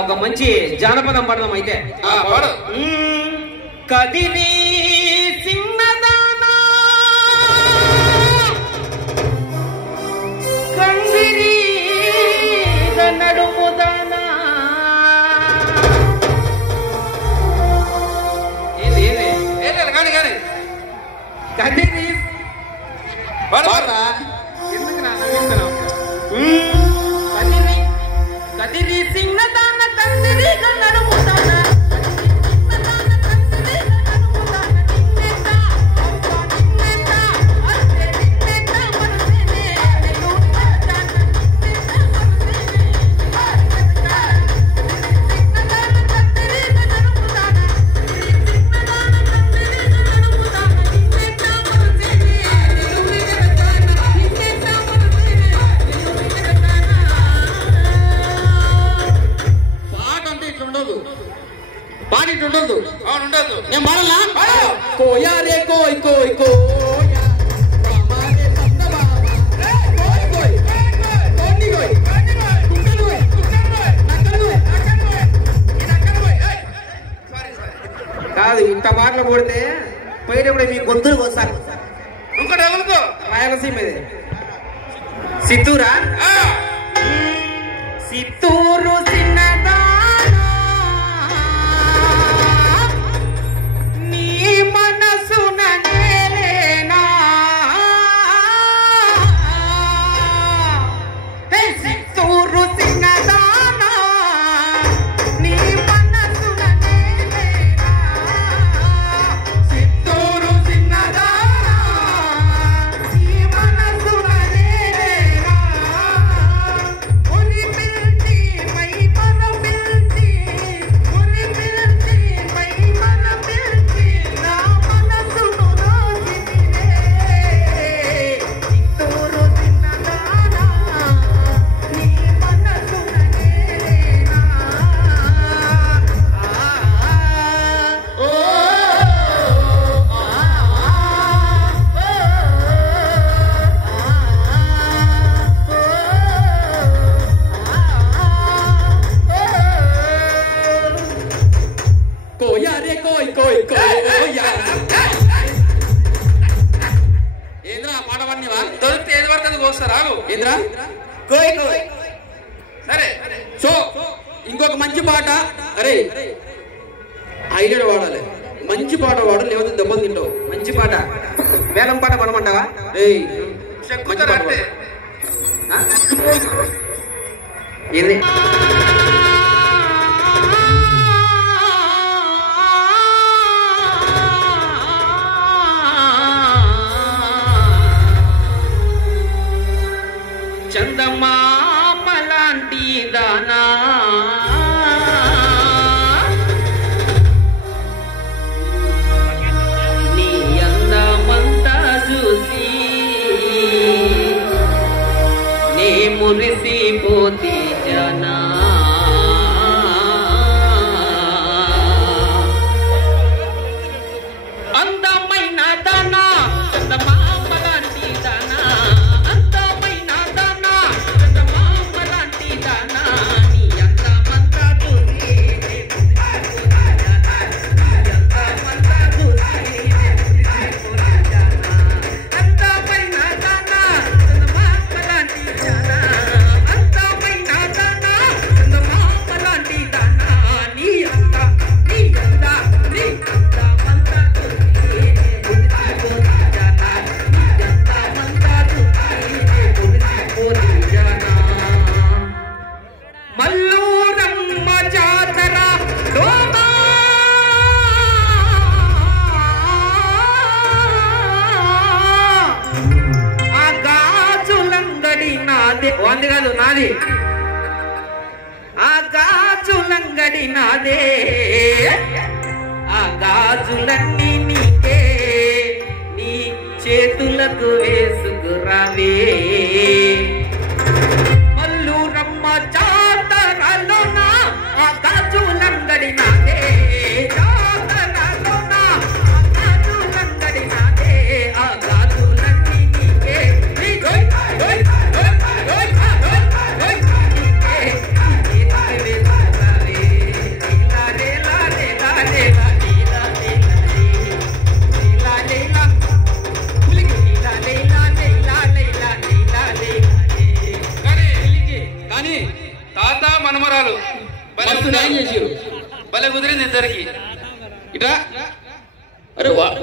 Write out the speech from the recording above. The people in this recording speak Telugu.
ఒక మంచి జానపదం పడదాం అయితే. కదిరి సింహదానా కందిరి నడుముదానా కదిరి కదిరి సింగదాన కందిరి నడుముదాన ఉండదు ఉండదు నేను మాడలా కోయా రే కోయ్ కోయ్ కోయా మారే సంత బాబా కోయ్ కోయ్ కోని కోయ్ కుక్కను కోయ్ నక్కను కోయ్ కాదు ఇంత మాటలు కొడితే పోయేటప్పుడు మీ గొంతులు కోస్తారు. ఇంకోటి ఎవరికో రాయలసీమ ఇది సిత్తూరా సిత్తూరు చిన్నదా సరే. సో ఇంకొక మంచి పాట, అరే హైలైట్ వాడాలి, మంచి పాట వాడు లేకపోతే దెబ్బలు తింటావు. మంచి పాట వేలం పాట పడమంటావా? ఏంది చందమామ లాంటి దానా నీ అందమంతా చూసి నే మురిసిపోతే జనా అందమైన దానా చందమామ లాంటి దానా వంది కాదు నాది, ఆ గాజులంగడి నాదే, ఆ గాజులన్నీ నీకే, నీ చేతులకు వేసుకురావే మల్లూరమ్మ జాతరలోన ఆ గాజులంగడి నాదే, జాతరలోన ఆ గాజులంగడి నాదే, ఆ గాజులన్నీ నీకే, న్యాయం చేసిరు భలే కుదిరింది ఇద్దరికి ఇట్రా అరే వా